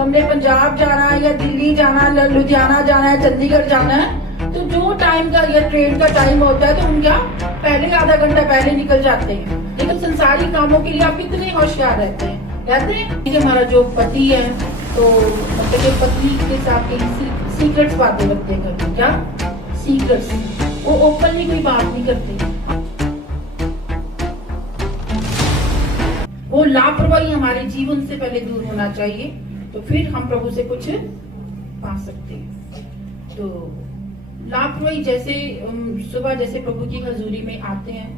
हमने पंजाब जाना है या दिल्ली जाना है, लुधियाना जाना है, चंडीगढ़ जाना है, तो जो टाइम का या ट्रेन का टाइम होता है तो हम क्या पहले आधा घंटा पहले निकल जाते हैं। लेकिन संसारी कामों के लिए आप कितने होशियार रहते हैं कि हमारा जो पति है तो मतलब के पति के साथ सीक्रेट्स बातें रखते हैं घर में। क्या सीक्रेट्स? वो ओपनली कोई बात नहीं करते। वो लापरवाही हमारे जीवन से पहले दूर होना चाहिए, तो फिर हम प्रभु से कुछ पा सकते हैं। तो लापरवाही जैसे सुबह जैसे प्रभु की हजूरी में आते हैं,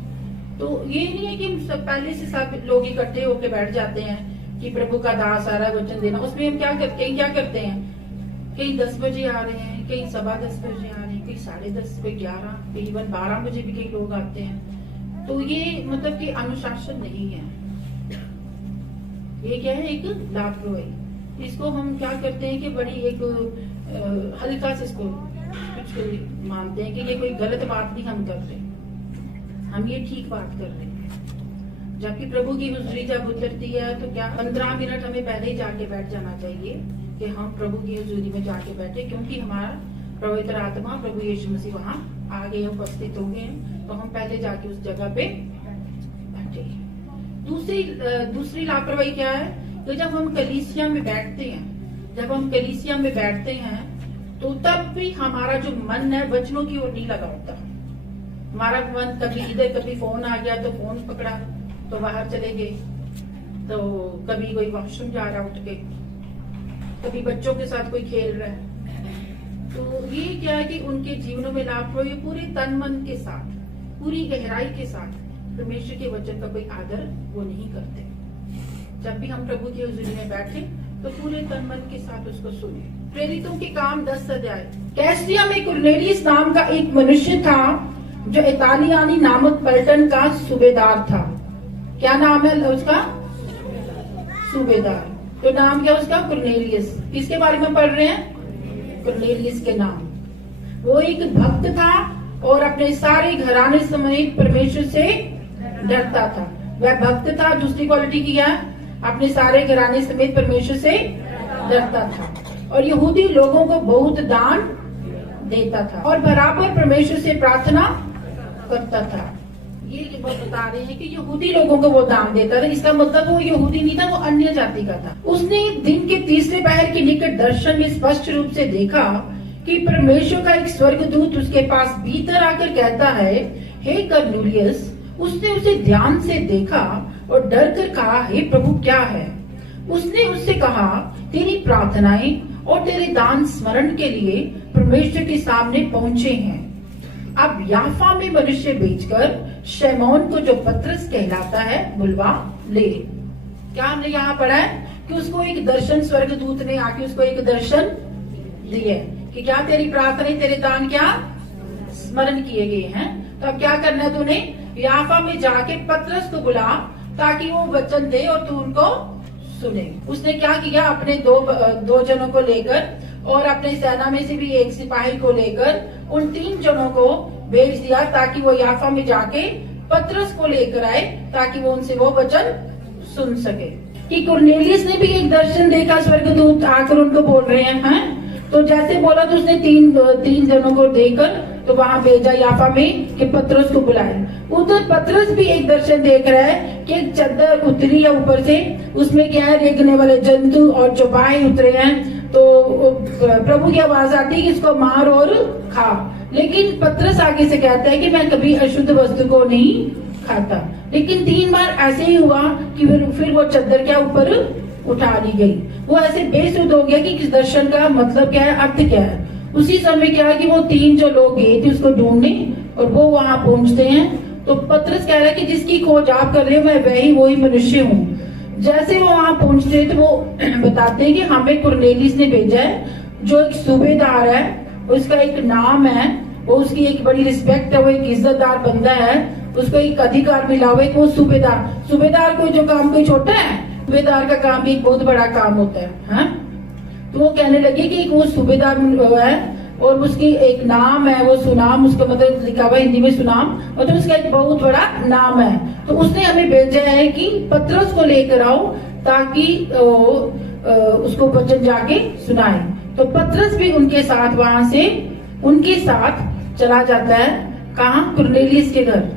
तो ये नहीं है कि सब पहले से सब लोग इकट्ठे होकर बैठ जाते हैं कि प्रभु का दास आ रहा है वचन देना। उसमें हम क्या करते हैं, कई 10 बजे आ रहे हैं, कई 10:15 बजे आ रहे हैं, कई 10:30, कई 11, कई 12 बजे भी कई लोग आते हैं। तो ये मतलब कि अनुशासन नहीं है, ये क्या है, एक लापरवाही। इसको हम क्या करते हैं कि बड़ी एक हल्का से इसको कुछ मानते हैं कि ये कोई गलत बात नहीं हम कर रहे, हम ये ठीक बात कर रहे हैं। जबकि प्रभु की हुजूरी जब उतरती है तो क्या 15 मिनट हमें पहले ही जाके बैठ जाना चाहिए कि हम प्रभु की हुजूरी में जाके बैठे, क्योंकि हमारा पवित्र आत्मा प्रभु यीशु मसीह वहां आ गए, उपस्थित हो गए हैं, तो हम पहले जाके उस जगह पे बैठे। दूसरी लापरवाही क्या है, तो जब हम कलीसिया में बैठते हैं, तो तब भी हमारा जो मन है वचनों की ओर नहीं लगा होता। हमारा मन कभी इधर, कभी फोन आ गया तो फोन पकड़ा तो बाहर चले गए, तो कभी कोई वॉशरूम जा रहा उठ के, कभी बच्चों के साथ कोई खेल रहा है। तो ये क्या है कि उनके जीवनों में लापरवाही पूरे तन मन के साथ, पूरी गहराई के साथ परमेश्वर के वचन का कोई आदर वो नहीं करते। जब भी हम प्रभु की हुजूरी में बैठे तो पूरे तन मन के साथ उसको सुने। प्रेरितों के काम 10 अध्याय। कैसरिया में कुरनेलियुस नाम का एक मनुष्य था जो इतालियानी नामक पलटन का सूबेदार था। क्या नाम है उसका? सूबेदार। तो नाम क्या उसका? कुरनेलियुस। किसके बारे में पढ़ रहे हैं? कुरनेलियुस के नाम। वो एक भक्त था और अपने सारे घराने समेत परमेश्वर से डरता था। वह भक्त था। दूसरी क्वालिटी की है, अपने सारे घराने समेत परमेश्वर से डरता था और यहूदी लोगों को बहुत दान देता था और बराबर परमेश्वर से प्रार्थना करता था। ये बता रहे हैं कि यहूदी लोगों को वो दान देता था, इसका मतलब वो यहूदी नहीं था, वो अन्य जाति का था। उसने दिन के तीसरे पहर के निकट दर्शन में स्पष्ट रूप से देखा कि परमेश्वर का एक स्वर्गदूत उसके पास भीतर आकर कहता है, हे कुरनेलियुस। उसने उसे ध्यान से देखा और डर कर कहा, हे प्रभु क्या है? उसने उससे कहा, तेरी प्रार्थनाएं और तेरे दान स्मरण के लिए परमेश्वर के सामने पहुंचे हैं। अब याफा में मनुष्य भेजकर शमौन को, जो पतरस कहलाता है, बुलवा ले। क्या हमने यहाँ पढ़ा है कि उसको एक दर्शन, स्वर्गदूत ने आके उसको एक दर्शन दिए कि क्या तेरी प्रार्थनाएं, तेरे दान क्या स्मरण किए गए हैं। तो अब क्या करना है तूने? याफा में जाके पतरस को बुला ताकि वो वचन दे और तू उनको सुने। उसने क्या किया? अपने दो जनों को लेकर और अपने सेना में से भी एक सिपाही को लेकर उन 3 जनों को भेज दिया ताकि वो याफा में जाके पतरस को लेकर आए ताकि वो उनसे वो वचन सुन सके। कि कुरनेलियुस ने भी एक दर्शन देखा, स्वर्गदूत आकर उनको बोल रहे हैं। तो जैसे बोला तो उसने 3 जनों को देकर तो वहां भेजा याफा में कि पतरस को बुलाए। उधर पतरस भी एक दर्शन देख रहा है कि एक चादर उतरी है ऊपर से, उसमें क्या है, रेंगने वाले जंतु और चौपाए उतरे हैं। तो प्रभु की आवाज आती है कि इसको मार और खा। लेकिन पतरस आगे से कहता है कि मैं कभी अशुद्ध वस्तु को नहीं खाता। लेकिन 3 बार ऐसे ही हुआ कि फिर वो चादर क्या ऊपर उठा ली गई। वो ऐसे बेसुध हो गया कि इस दर्शन का मतलब क्या है, अर्थ क्या है। उसी समय क्या है कि वो 3 जो लोग गए थे उसको ढूंढने और वो वहां पहुंचते हैं। तो पतरस कह रहा है कि जिसकी खोज आप कर रहे हो मैं वही मनुष्य हूँ। जैसे वो वहां पहुंचते हैं तो वो बताते हैं कि हमें कुरनेलियुस ने भेजा है, जो एक सूबेदार है, उसका एक नाम है, वो उसकी एक बड़ी रिस्पेक्ट है, वो एक इज्जतदार बंदा है, उसको एक अधिकार मिला हुआ है। वो सूबेदार कोई जो काम कोई छोटा है, सूबेदार का काम भी एक बहुत बड़ा काम होता है, हाँ? तो वो कहने लगे कि वो सूबेदार है और उसकी एक नाम है, वो सुनाम, उसका मतलब लिखा हुआ हिंदी में सुनाम, मतलब उसका एक बहुत बड़ा नाम है। तो उसने हमें भेजा है कि पतरस को लेकर आओ ताकि उसको वचन जाके सुनाए। तो पतरस भी उनके साथ वहां से उनके साथ चला जाता है। कहाँ? कुरनेलियस के घर।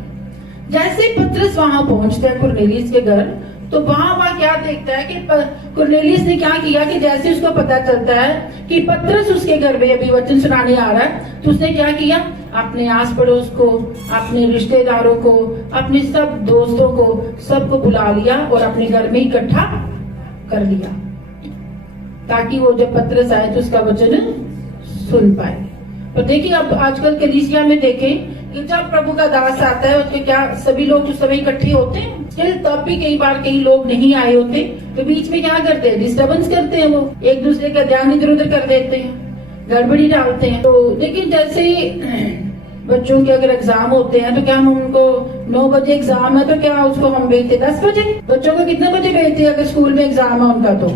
जैसे पतरस वहां पहुंचता है कुरनेलियस के घर, तो वहां क्या देखता है कि कुरनेलियस ने क्या किया कि जैसे उसको पता चलता है कि पतरस उसके घर में अभी वचन सुनाने आ रहा है, तो उसने क्या किया, अपने आस पड़ोस को, अपने रिश्तेदारों को, अपने सब दोस्तों को, सबको बुला लिया और अपने घर में इकट्ठा कर लिया, ताकि वो जब पतरस आए तो उसका वचन सुन पाए। तो देखिए अब आजकल कलीसिया में देखें कि जब प्रभु का दास आता है उसके क्या सभी लोग उस समय इकट्ठे होते हैं, तब भी कई बार कई लोग नहीं आए होते, तो बीच में क्या करते हैं, डिस्टर्बेंस करते हैं, वो एक दूसरे का ध्यान इधर उधर कर देते हैं, गड़बड़ी डालते हैं। तो लेकिन जैसे बच्चों के अगर एग्जाम होते हैं तो क्या हम उनको 9 बजे एग्जाम है तो क्या उसको हम भेजते 10 बजे? बच्चों को कितने बजे भेजते हैं अगर स्कूल में एग्जाम है उनका? तो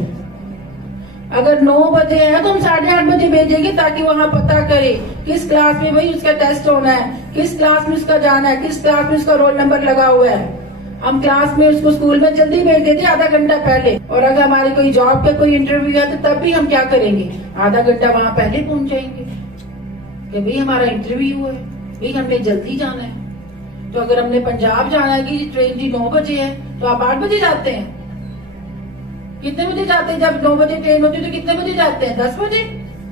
अगर 9 बजे है तो हम 8:30 बजे भेजेंगे, ताकि वहां पता करे किस क्लास में भाई उसका टेस्ट होना है, किस क्लास में उसका जाना है, किस क्लास में उसका रोल नंबर लगा हुआ है। हम क्लास में उसको स्कूल में जल्दी भेज देते आधा घंटा पहले, और अगर हमारी कोई जॉब का कोई इंटरव्यू है तो तब भी हम क्या करेंगे, आधा घंटा वहां पहले पहुंच जाएंगे कि भाई हमारा इंटरव्यू है, भाई हमने जल्दी जाना है। तो अगर हमने पंजाब जाना है कि ट्रेन जी 9 बजे है तो आप 8 बजे जाते हैं। कितने बजे जाते हैं? जब 9 बजे ट्रेन होती है तो कितने बजे जाते हैं? 10 बजे,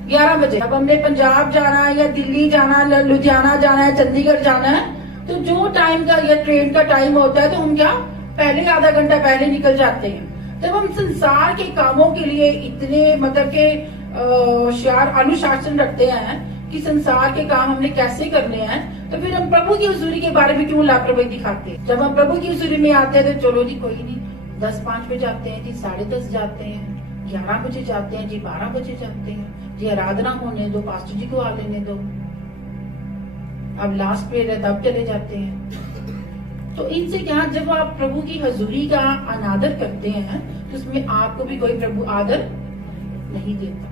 11 बजे। अब हमने पंजाब जाना है या दिल्ली जाना है, लुधियाना जाना है, चंडीगढ़ जाना है, तो जो टाइम का या ट्रेन का टाइम होता है तो हम क्या पहले आधा घंटा पहले निकल जाते हैं। जब हम संसार के कामों के लिए इतने मतलब के अनुशासन रखते हैं कि संसार के काम हमने कैसे करने हैं, तो फिर हम प्रभु की हुजूरी के बारे में क्यों लापरवाही दिखाते हैं? जब हम प्रभु की हुजूरी में आते हैं तो चलो जी कोई नहीं, 10-5 बजे जाते हैं जी, 10:30 जाते हैं, 11 बजे जाते हैं जी, 12 बजे जाते हैं जी, आराधना होने दो, पास्टर जी को आ लेने दो, अब लास्ट पीरियड है तब चले जाते हैं। तो इनसे क्या, जब आप प्रभु की हजूरी का अनादर करते हैं तो उसमें आपको भी कोई प्रभु आदर नहीं देता।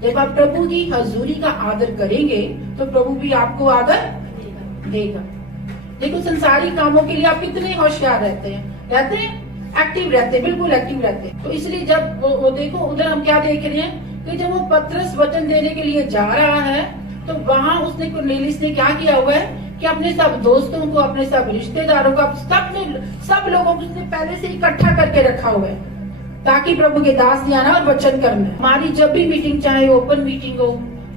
जब आप प्रभु की हजूरी का आदर करेंगे तो प्रभु भी आपको आदर देगा। देखो संसारी कामों के लिए आप कितने होशियार रहते हैं, एक्टिव रहते हैं, बिल्कुल एक्टिव रहते हैं। तो इसलिए जब वो देखो उधर हम क्या देख रहे हैं कि जब वो पतरस वचन देने के लिए जा रहा है तो वहां उसने कुरनेलियस ने क्या किया हुआ है कि अपने सब दोस्तों को, अपने सब रिश्तेदारों को, सब लोगों को उसने पहले से इकट्ठा करके रखा हुआ है, ताकि प्रभु के दास ने आना और वचन करना है। हमारी जब भी मीटिंग, चाहे ओपन मीटिंग हो,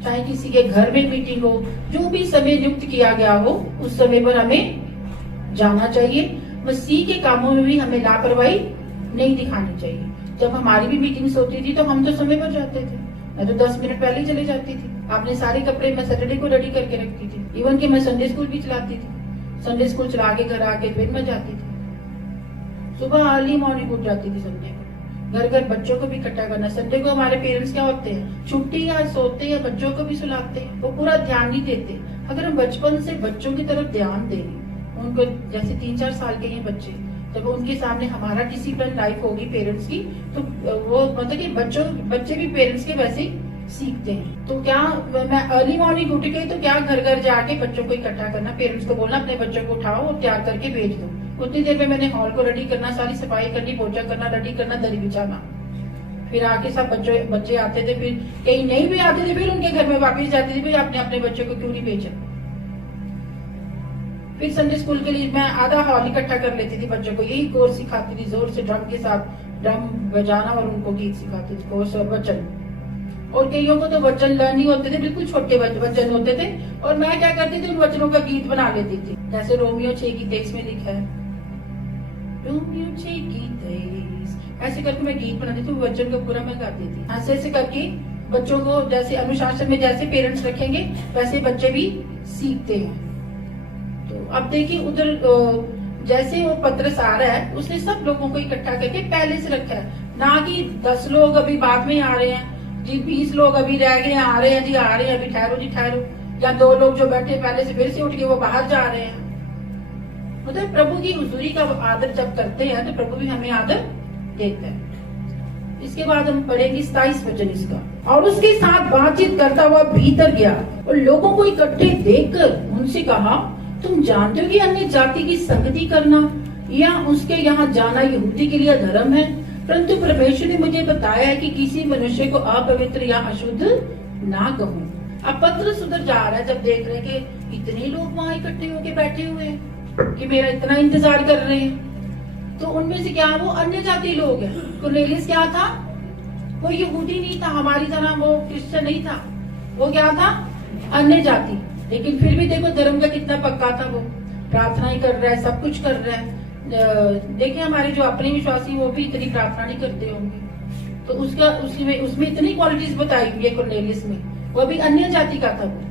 चाहे किसी के घर में मीटिंग हो, जो भी समय नियुक्त किया गया हो उस समय पर हमें जाना चाहिए। मसीह के कामों में भी हमें लापरवाही नहीं दिखानी चाहिए। जब हमारी भी मीटिंग्स होती थी तो हम तो समय पर जाते थे, मैं तो 10 मिनट पहले चले जाती थी। आपने सारे कपड़े मैं सैटरडे को रेडी करके रखती थी, इवन कि मैं संडे स्कूल भी चलाती थी। संडे स्कूल चला के घर आके फिर मैं जाती थी, सुबह अर्ली मॉर्निंग उठ जाती थी। संडे को घर घर बच्चों को भी इकट्ठा करना। संडे को हमारे पेरेंट्स क्या होते हैं, छुट्टी या सोते हैं, बच्चों को भी सुलाते हैं, वो पूरा ध्यान नहीं देते। अगर हम बचपन से बच्चों की तरफ ध्यान दें, उनको जैसे 3-4 साल के हैं बच्चे, जब उनके सामने हमारा डिसिप्लिन लाइफ होगी पेरेंट्स की, तो वो मतलब कि बच्चे भी पेरेंट्स के वैसे सीखते हैं। तो क्या मैं अर्ली मॉर्निंग उठ के तो क्या घर घर जाके बच्चों को इकट्ठा करना, पेरेंट्स को बोलना अपने बच्चों को उठाओ और तैयार करके भेज दो। उतनी देर में मैंने हॉल को रेडी करना, सारी सफाई करनी, पोछा करना, रेडी करना, दरी बिछाना। फिर आके सब बच्चे आते थे, फिर कहीं नहीं भी आते थे, फिर उनके घर में वापस जाते थे, भाई आपने अपने बच्चों को क्यों नहीं भेजा। फिर संडे स्कूल के लिए मैं आधा हॉल इकट्ठा कर लेती थी, बच्चों को यही कोर्स सिखाती थी, जोर से ड्रम के साथ ड्रम बजाना और उनको गीत सिखाती थी, कोर्स और वचन। और कईयों को तो वचन लर्निंग होते थे, बिल्कुल छोटे वचन होते थे, और मैं क्या करती थी उन वचनों का गीत बना लेती थी। जैसे रोमियो 6 की 23 में लिखा है, रोमियो 6 की 23, ऐसे करके मैं गीत बनाती थी, वचन को पूरा मैं गाती थी। ऐसे ऐसे करके बच्चों को जैसे अनुशासन में जैसे पेरेंट्स रखेंगे वैसे बच्चे भी सीखते हैं। तो अब देखिए उधर जैसे वो पतरस आ रहा है, उसने सब लोगों को इकट्ठा करके पहले से रखा है, ना कि 10 लोग अभी बाद में आ रहे हैं जी, 20 लोग अभी रह गए आ रहे हैं जी, आ रहे हैं अभी, ठहरो जी ठहरो, या 2 लोग जो बैठे पहले से फिर से उठ के वो बाहर जा रहे हैं। मतलब प्रभु की हुजूरी का आदर जब करते हैं तो प्रभु भी हमें आदर देता है। इसके बाद हम पढ़ेंगे 27 वचन इसका। और उसके साथ बातचीत करता हुआ भीतर गया और लोगों को इकट्ठे देखकर उनसे कहा, तुम जानते हो कि अन्य जाति की संगति करना या उसके यहाँ जाना यहूदी के लिए धर्म है, परंतु परमेश्वर ने मुझे बताया है कि किसी मनुष्य को अपवित्र या अशुद्ध ना कहूं। अब पतरस उधर जा रहा है, जब देख रहे हैं कि इतने लोग वहां इकट्ठे होके बैठे हुए हैं कि मेरा इतना इंतजार कर रहे हैं, तो उनमें से क्या वो अन्य जाति लोग हैं। कुरनेलियस क्या था? वो यहूदी नहीं था, हमारी तरह वो क्रिश्चियन नहीं था, वो क्या था? अन्य जाति। लेकिन फिर भी देखो धर्म का कितना पक्का था, वो प्रार्थना ही कर रहा है, सब कुछ कर रहा है। देखिए हमारे जो अपने विश्वासी वो भी इतनी प्रार्थना नहीं करते होंगे, तो उसमें इतनी क्वालिटीज बताई हुई है कुरनेलियस में। वो भी अन्य जाति का था, वो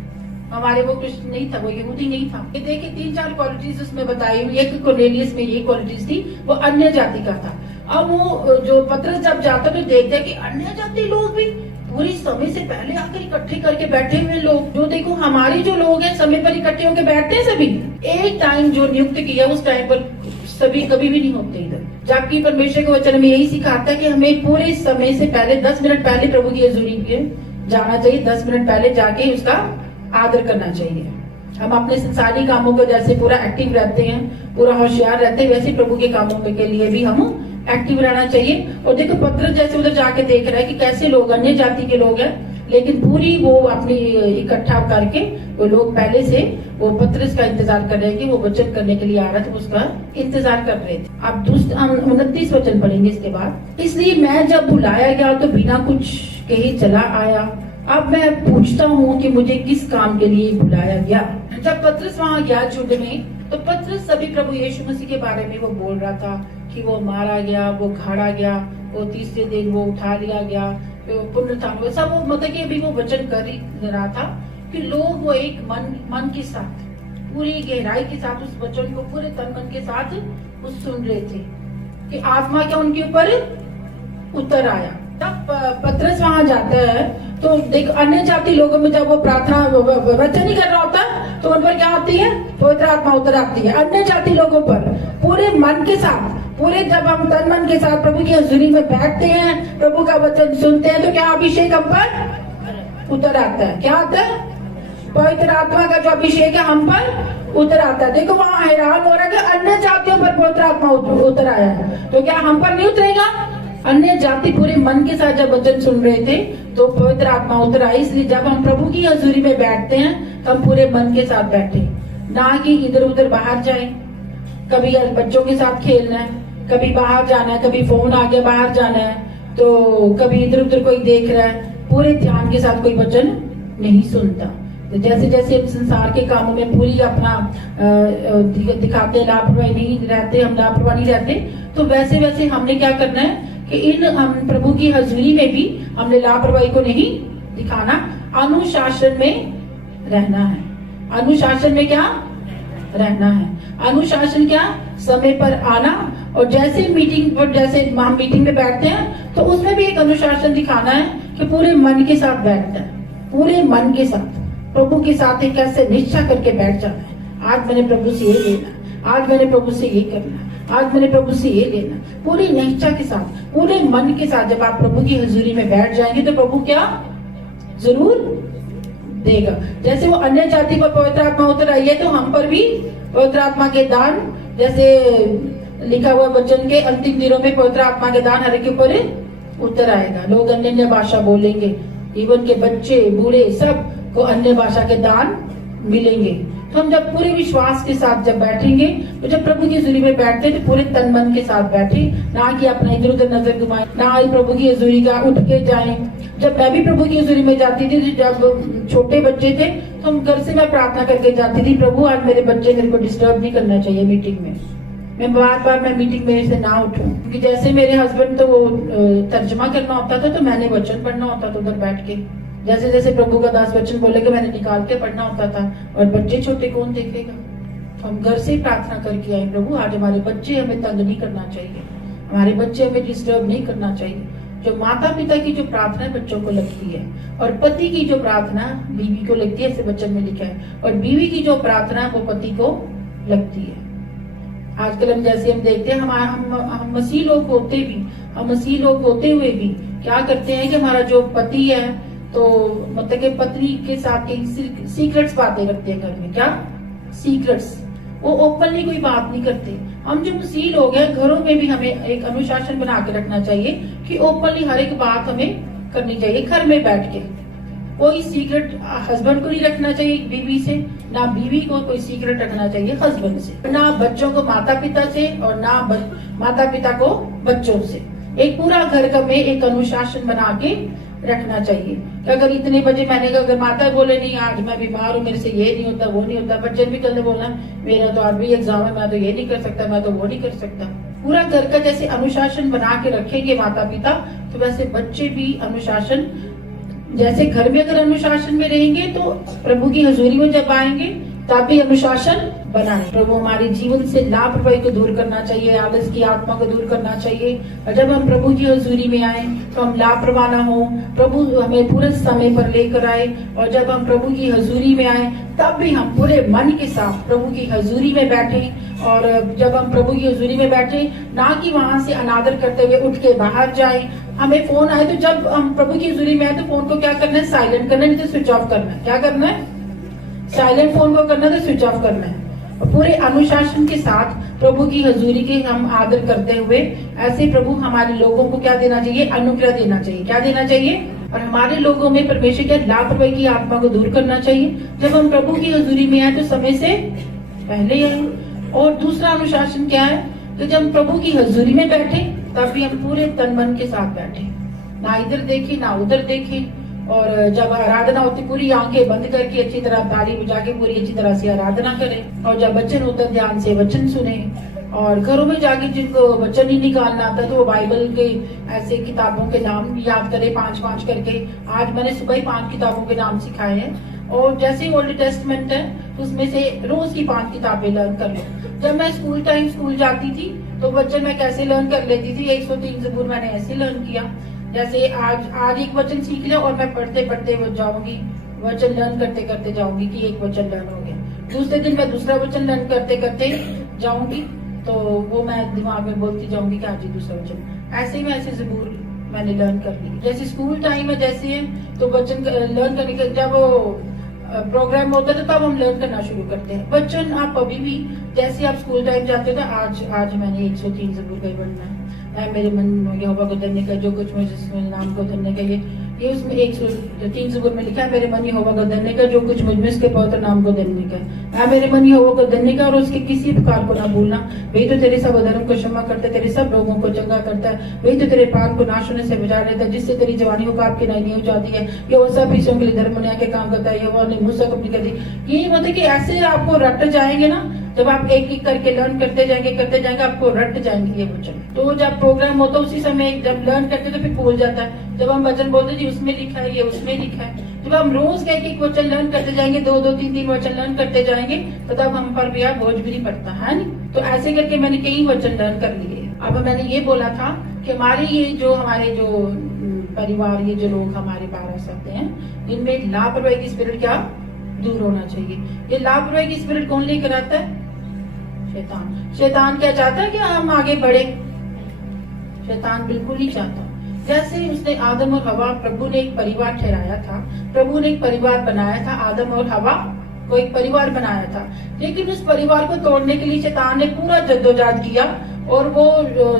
हमारे वो क्रिश्चियन नहीं था, वो यहूदी नहीं था। ये देखिए 3-4 क्वालिटीज उसमें बताई हुई है कि कुरनेलियस में ये क्वालिटीज थी, वो अन्य जाति का था। अब वो जो पतरस जब जाता तो देखते हैं कि अन्य जाति लोग भी पूरी समय से पहले आकर इकट्ठे करके बैठे हुए लोग, जो देखो हमारे जो लोग हैं समय पर इकट्ठे होकर बैठते हैं सभी, एक टाइम जो नियुक्त किया उस टाइम पर सभी कभी भी नहीं होते इधर। जबकि परमेश्वर के वचन में यही सिखाता है कि हमें पूरे समय से पहले 10 मिनट पहले प्रभु की हजूरी में जाना चाहिए, 10 मिनट पहले जाके उसका आदर करना चाहिए। हम अपने संसारी कामों को जैसे पूरा एक्टिव रहते हैं, पूरा होशियार रहते हैं, वैसे प्रभु के कामों के लिए भी हम एक्टिव रहना चाहिए। और देखो पतरस जैसे उधर जाके देख रहा है कि कैसे लोग अन्य जाति के लोग हैं, लेकिन पूरी वो अपनी इकट्ठा करके वो लोग पहले से वो पतरस का इंतजार कर रहे हैं कि वो वचन करने के लिए आ रहा था, उसका इंतजार कर रहे थे। अब 29 वचन पढ़ेंगे इसके बाद। इसलिए मैं जब बुलाया गया तो बिना कुछ कहे चला आया। अब मैं पूछता हूँ कि मुझे किस काम के लिए बुलाया गया। जब पतरस वहाँ गया युद्ध में, तो पतरस सभी प्रभु यीशु मसीह के बारे में वो बोल रहा था कि वो मारा गया, वो गाड़ा गया, वो तीसरे दिन वो उठा लिया गया, पुनरुत्थान हुआ, सब वो मतलब कि अभी वो वचन कर रहा था कि लोग वो एक मन के साथ पूरी गहराई के साथ उस वचन को पूरे तन मन के साथ वो सुन रहे थे कि आत्मा क्या उनके ऊपर उतर आया। जब पतरस वहां जाता है तो देख अन्य जाति लोगों में जब वो प्रार्थना वचन ही कर रहा होता तो उन पर क्या होती है? पवित्र आत्मा उतर आती है। अन्य जाति लोगों पर पूरे मन के साथ, पूरे जब हम तन मन के साथ प्रभु की हजूरी में बैठते हैं, प्रभु का वचन सुनते हैं, तो क्या अभिषेक हम पर उतर आता है? क्या आता है? पवित्र आत्मा का जो अभिषेक है हम पर उतर आता है। देखो वहाँ हैरान हो रहा है कि अन्य जातियों पर पवित्र आत्मा उतर आया है, तो क्या हम पर नहीं उतरेगा? अन्य जाति पूरे मन के साथ जब वचन सुन रहे थे तो पवित्र आत्मा उतर आई। इसलिए जब हम प्रभु की हजूरी में बैठते हैं तो हम पूरे मन के साथ बैठे, ना कि इधर उधर बाहर जाए। कभी बच्चों के साथ खेलना है, कभी बाहर जाना है, कभी फोन आ गया बाहर जाना है, तो कभी इधर उधर कोई देख रहा है, पूरे ध्यान के साथ कोई वचन नहीं सुनता। तो जैसे जैसे हम संसार के कामों में पूरी अपना दिखाते, लापरवाही नहीं रहते, हम लापरवाह नहीं रहते, तो वैसे वैसे हमने क्या करना है कि हम प्रभु की हजूरी में भी हमने लापरवाही को नहीं दिखाना, अनुशासन में रहना है। अनुशासन में क्या रहना है? अनुशासन क्या? समय पर आना। और जैसे हम मीटिंग में बैठते हैं तो उसमें भी एक अनुशासन दिखाना है कि पूरे मन के साथ बैठना है, पूरे मन के साथ प्रभु के साथ एक ऐसे निश्चय करके बैठ जाना है। आज मैंने प्रभु से ये लेना, आज मैंने प्रभु से ये करना, आज मैंने प्रभु से ये लेना। पूरी निष्ठा के साथ, पूरे मन के साथ जब आप प्रभु की हजूरी में बैठ जाएंगे तो प्रभु क्या जरूर देगा। जैसे वो अन्य जाति पर पवित्र आत्मा उतर आई है, तो हम पर भी पवित्र आत्मा के दान, जैसे लिखा हुआ वचन के अंतिम दिनों में पवित्र आत्मा के दान हर एक के ऊपर उतर आएगा। लोग अन्य अन्य भाषा बोलेंगे, इवन के बच्चे बूढ़े सब को अन्य भाषा के दान मिलेंगे। तो हम जब पूरे विश्वास के साथ जब बैठेंगे, तो जब प्रभु की हजूरी में बैठते हैं तो पूरे तन मन के साथ बैठे, ना कि अपना इधर उधर नजर घुमाए, ना ही प्रभु की हजूरी का उठ के जाए। जब मैं भी प्रभु की हजूरी में जाती थी, जब छोटे बच्चे थे, तो हम घर से मैं प्रार्थना करके जाती थी, प्रभु आज मेरे बच्चे मेरे को डिस्टर्ब नहीं करना चाहिए मीटिंग में, मैं बार मैं मीटिंग में से ना उठूं। क्योंकि जैसे मेरे हस्बैंड तो वो तर्जमा करना होता था, तो मैंने वचन पढ़ना होता था उधर बैठ के। जैसे जैसे प्रभु का दास वचन बोलेगा मैंने निकाल के पढ़ना होता था, और बच्चे छोटे कौन देखेगा। तो हम घर से प्रार्थना करके आए, प्रभु आज हमारे बच्चे हमें तंग नहीं करना चाहिए, हमारे बच्चे हमें डिस्टर्ब नहीं करना चाहिए। जो माता पिता की जो प्रार्थना बच्चों को लगती है, और पति की जो प्रार्थना बीवी को लगती है, ऐसे वचन में लिखा है, और बीवी की जो प्रार्थना वो पति को लगती है। आजकल हम जैसे हम देखते हैं, हम मसीह लोग होते भी, हम मसीह लोग होते हुए भी क्या करते हैं कि हमारा जो पति है, तो मतलब कि पत्नी के साथ सीक्रेट्स बातें रखते हैं घर में। क्या सीक्रेट्स? वो ओपनली कोई बात नहीं करते, हम जो मसीह लोग हैं, घरों में भी हमें एक अनुशासन बना के रखना चाहिए कि ओपनली हर एक बात हमें करनी चाहिए। घर में बैठ के कोई सीक्रेट हस्बैंड को नहीं रखना चाहिए बीवी से, ना बीवी को कोई सीक्रेट रखना चाहिए हस्बैंड से, ना बच्चों को माता पिता से और ना माता पिता को बच्चों से। एक पूरा घर का में एक अनुशासन बना के रखना चाहिए कि अगर इतने बजे मैंने कहा, अगर माता बोले नहीं आज मैं बीमार हूँ, मेरे से ये नहीं होता वो नहीं होता, बच्चे भी कल बोलना मेरा तो आज भी एग्जाम है, मैं तो ये नहीं कर सकता, मैं तो वो नहीं कर सकता। पूरा घर का जैसे अनुशासन बना के रखेंगे माता पिता, तो वैसे बच्चे भी अनुशासन, जैसे घर में अगर अनुशासन में रहेंगे तो प्रभु की हजूरी में जब आएंगे तब भी अनुशासन बनाए। प्रभु हमारे जीवन से लापरवाही को दूर करना चाहिए, आलस की आत्मा को दूर करना चाहिए। और जब हम प्रभु की हजूरी में आए तो हम लापरवाह ना हो, प्रभु हमें पूरे समय पर लेकर आए। और जब हम प्रभु की हजूरी में आए तब भी हम पूरे मन के साथ प्रभु की हजूरी में बैठे। और जब हम प्रभु की हजूरी में बैठे, ना कि वहां से अनादर करते हुए उठ के बाहर जाए। हमें फोन आए तो जब हम प्रभु की हजूरी में आए तो फोन को क्या करना है, साइलेंट करना है, नहीं तो स्विच ऑफ करना है। क्या करना है, साइलेंट फोन को करना है तो स्विच ऑफ करना है। और पूरे अनुशासन के साथ प्रभु की हजूरी के हम आदर करते हुए, ऐसे प्रभु हमारे लोगों को क्या देना चाहिए, अनुग्रह देना चाहिए। क्या देना चाहिए, और हमारे लोगों में परमेश्वर के लापरवाही की आत्मा को दूर करना चाहिए। जब हम प्रभु की हजूरी में आए तो समय से पहले आए। और दूसरा अनुशासन क्या है कि जब हम प्रभु की हजूरी में बैठे तब भी हम पूरे तन मन के साथ बैठे, ना इधर देखे ना उधर देखे। और जब आराधना होती पूरी आंखें बंद करके अच्छी तरह ताली बजा के पूरी अच्छी तरह से आराधना करें। और जब वचन होता ध्यान से वचन सुने। और घरों में जाके जिनको वचन ही निकालना आता तो वो बाइबल के ऐसे किताबों के नाम याद करे 5-5 करके। आज मैंने सुबह ही 5 किताबों के नाम सिखाए हैं। और जैसे ओल्ड टेस्टमेंट है उसमें से रोज की 5 किताबें लर्न कर लो। जब मैं स्कूल जाती थी तो वचन मैं कैसे लर्न कर लेती थी, 103 ज़बूर मैंने ऐसे लर्न किया। जैसे आज एक वचन सीख लिया और मैं पढ़ते पढ़ते वो जाऊंगी, वचन लर्न करते करते जाऊंगी कि एक वचन लर्न हो गया। दूसरे दिन मैं दूसरा वचन लर्न करते करते जाऊंगी तो वो मैं दिमाग में बोलती जाऊंगी कि आज ही दूसरा वचन। ऐसे ही मैं ऐसे ज़बूर मैंने लर्न कर ली। जैसे स्कूल टाइम में जैसे है तो वचन लर्न करने का जब प्रोग्राम होता है तो तब हम लर्न करना शुरू करते हैं। वचन आप अभी भी जैसे आप स्कूल टाइम जाते हो तो आज मैंने 103 ज़बूर का पढ़ना है। मेरे मन में यहोवा को धन्य का जो कुछ मुझे नाम को धन्य का, ये उसमें 103 ज़बूर में लिखा है, मेरे मन यहोवा को धन्य का जो कुछ मुझ में उसके पवित्र नाम को धन्य का। मेरे मन यहोवा को धन्य का और उसके किसी प्रकार को ना भूलना। वही तो तेरे सब अधर्म को क्षमा करता है, तेरे सब रोगों को चंगा करता है। वही तो तेरे पाप को नाश होने से बचा लेता है, जिससे तेरी जवानी को पाप की नई हो जाती है। ये वो सब विषयों के लिए धर्म न्याय के काम करता है। यहोवा ने मुझसे अपनी कर दी। ये मतलब कि ऐसे आपको रट जाएंगे ना, जब आप एक एक करके लर्न करते जाएंगे आपको रट जाएंगे ये वचन। तो जब प्रोग्राम होता है उसी समय जब लर्न करते तो फिर भूल जाता है। जब हम वचन बोलते जी उसमें लिखा है, ये उसमें लिखा है। जब हम रोज एक एक वचन लर्न करते जाएंगे, 2-2, 3-3 वचन लर्न करते जाएंगे तो तब हम पर भी बोझ भी नहीं पड़ता है नहीं। तो ऐसे करके मैंने कई वचन लर्न कर लिए। अब मैंने ये बोला था कि हमारे जो परिवार, ये जो लोग हमारे पास आते हैं, इनमें लापरवाही की स्पिरिट क्या दूर होना चाहिए। ये लापरवाही की स्पिरिट कौन लेकर आता है, शैतान। शैतान क्या चाहता है कि हम आगे बढ़े, शैतान बिल्कुल नहीं चाहता। जैसे उसने आदम और हवा, प्रभु ने एक परिवार ठहराया था, प्रभु ने एक परिवार बनाया था, आदम और हवा को एक परिवार बनाया था। लेकिन उस परिवार को तोड़ने के लिए शैतान ने पूरा जद्दोजहद किया। और वो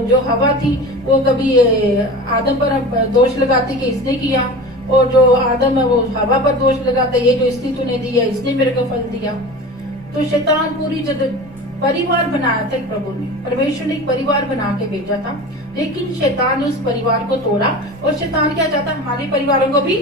जो हवा थी वो कभी आदम पर दोष लगाती कि इसने किया, और जो आदम है वो हवा पर दोष लगाता, ये जो स्त्री तूने दी है इसने मेरे को फल दिया। तो शैतान पूरी परिवार बनाया था प्रभु ने, परमेश्वर ने एक परिवार बना के भेजा था। लेकिन शैतान ने उस परिवार को तोड़ा। और शैतान क्या चाहता, हमारे परिवारों को भी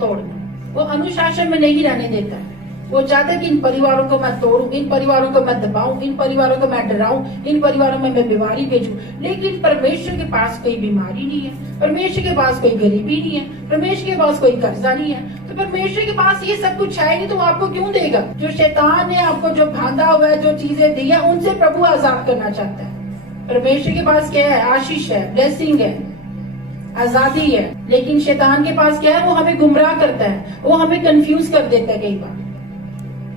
तोड़ना। वो अनुशासन में नहीं रहने देता है। वो चाहता है कि इन परिवारों को मैं तोड़ूं, इन परिवारों को मैं दबाऊं, इन परिवारों को मैं डराऊं, इन परिवारों में मैं बीमारी भेजूं। लेकिन परमेश्वर के पास कोई बीमारी नहीं है, परमेश्वर के पास कोई गरीबी नहीं है, परमेश्वर के पास कोई कर्जा नहीं है। तो परमेश्वर के पास ये सब कुछ है नहीं तो आपको क्यों देगा। जो शैतान ने आपको जो बांधा हुआ है, जो चीजें दी है, उनसे प्रभु आजाद करना चाहता है। परमेश्वर के पास क्या है, आशीष है, ब्लेसिंग है, आजादी है। लेकिन शैतान के पास क्या है, वो हमें गुमराह करता है, वो हमें कंफ्यूज कर देता है। कई बार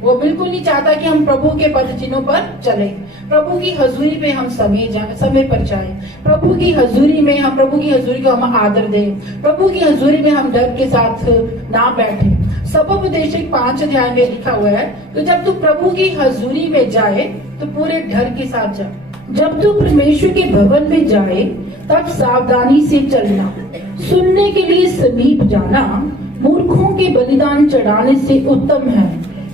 वो बिल्कुल नहीं चाहता कि हम प्रभु के पद चिन्हों पर चले, प्रभु की हजूरी में हम समय पर जाएं, प्रभु की हजूरी में हम प्रभु की हजूरी को हम आदर दें, प्रभु की हजूरी में हम डर के साथ ना बैठे। सबोपदेश 5 अध्याय में लिखा हुआ है कि जब तू प्रभु की हजूरी में जाए तो पूरे डर के साथ जा। जब तू परमेश्वर के भवन में जाए तब सावधानी से चलना, सुनने के लिए समीप जाना मूर्खों के बलिदान चढ़ाने से उत्तम है,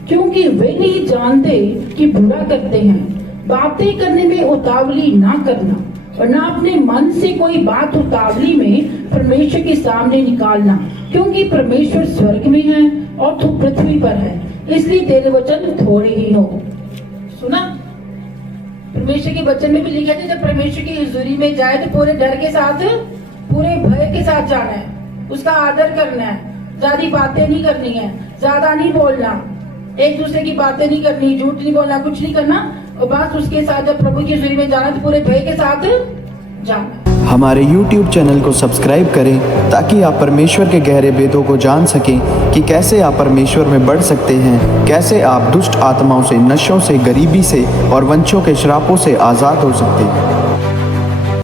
क्योंकि वे नहीं जानते कि बुरा करते हैं। बातें करने में उतावली ना करना, और ना अपने मन से कोई बात उतावली में परमेश्वर के सामने निकालना, क्योंकि परमेश्वर स्वर्ग में है और तू पृथ्वी पर है, इसलिए तेरे वचन थोड़े ही हो। सुना, परमेश्वर के वचन में भी लिखा है जब परमेश्वर की हुजूरी में जाए तो पूरे डर के साथ, पूरे भय के साथ जाना है, उसका आदर करना है, ज्यादा बातें नहीं करनी है, ज्यादा नहीं बोलना, एक दूसरे की बातें नहीं करनी, झूठ नहीं बोलना, कुछ नहीं करना, और बस उसके साथ जब प्रभु की हुजूरी में जाना तो पूरे भय के साथ जाना। हमारे YouTube चैनल को सब्सक्राइब करें ताकि आप परमेश्वर के गहरे भेदों को जान सकें कि कैसे आप परमेश्वर में बढ़ सकते हैं, कैसे आप दुष्ट आत्माओं से, नशों से, गरीबी से और वंशों के श्रापों से आज़ाद हो सकते हैं।